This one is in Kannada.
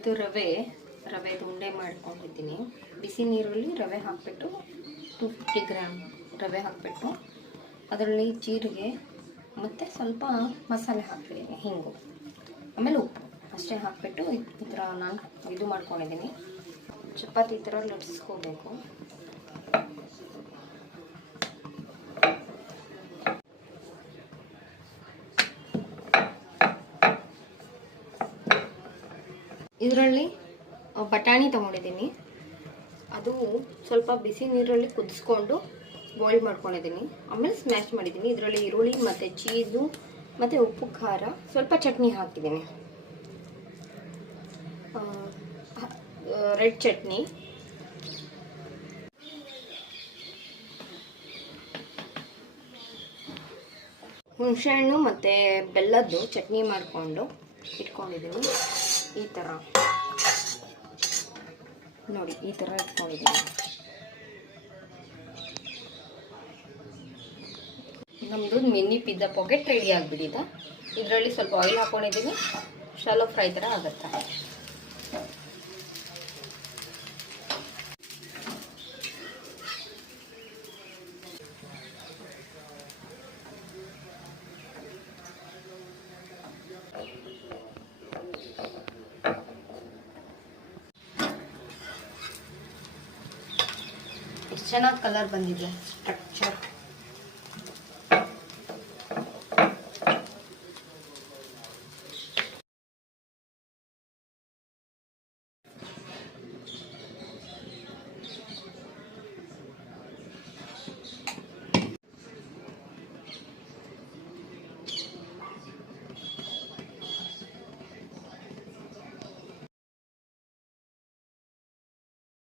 ಇದು ರವೆದು ಉಂಡೆ ಮಾಡ್ಕೊಂಡಿದ್ದೀನಿ. ಬಿಸಿ ನೀರಲ್ಲಿ ರವೆ ಹಾಕಿಬಿಟ್ಟು 250 ಗ್ರಾಮ್ ರವೆ ಹಾಕಿಬಿಟ್ಟು ಅದರಲ್ಲಿ ಜೀರಿಗೆ ಮತ್ತು ಸ್ವಲ್ಪ ಮಸಾಲೆ ಹಾಕ್ತಿದ್ದೀನಿ, ಹಿಂಗು, ಆಮೇಲೆ ಉಪ್ಪು ಅಷ್ಟೇ ಹಾಕಿಬಿಟ್ಟು ಈ ಥರ ನಾನು ಇದು ಮಾಡ್ಕೊಂಡಿದ್ದೀನಿ. ಚಪಾತಿ ಈ ಥರ ಲಟ್ಸ್ಕೋಬೇಕು. ಇದರಲ್ಲಿ ಬಟಾಣಿ ತೊಗೊಂಡಿದ್ದೀನಿ. ಅದು ಸ್ವಲ್ಪ ಬಿಸಿ ನೀರಲ್ಲಿ ಕುದಿಸ್ಕೊಂಡು ಬಾಯ್ಲ್ ಮಾಡ್ಕೊಂಡಿದ್ದೀನಿ. ಆಮೇಲೆ ಸ್ಮ್ಯಾಶ್ ಮಾಡಿದ್ದೀನಿ. ಇದರಲ್ಲಿ ಈರುಳ್ಳಿ ಮತ್ತು ಚೀಸು ಮತ್ತು ಉಪ್ಪು, ಖಾರ, ಸ್ವಲ್ಪ ಚಟ್ನಿ ಹಾಕಿದ್ದೀನಿ. ರೆಡ್ ಚಟ್ನಿ, ಹುಣಸೆಹಣ್ಣು ಮತ್ತು ಬೆಲ್ಲದ್ದು ಚಟ್ನಿ ಮಾಡಿಕೊಂಡು ಇಟ್ಕೊಂಡಿದ್ದೀನಿ. ಈ ಥರ ನೋಡಿ, ಈ ಥರ ಇಟ್ಕೊಂಡಿದ್ದೀನಿ. ನಮ್ಮದು ಮಿನಿ ಪಿಜ್ಜಾ ಪಾಕೆಟ್ ರೆಡಿ ಆಗಿಬಿಟ್ಟಿದೆ. ಇದರಲ್ಲಿ ಸ್ವಲ್ಪ ಆಯಿಲ್ ಹಾಕ್ಕೊಂಡಿದ್ದೀನಿ. ಶಾಲೋ ಫ್ರೈ ಥರ ಆಗುತ್ತೆ. ಎಷ್ಟು ಚೆನ್ನಾಗಿ ಕಲರ್ ಬಂದಿದೆ, ಸ್ಟ್ರಕ್ಚರ್.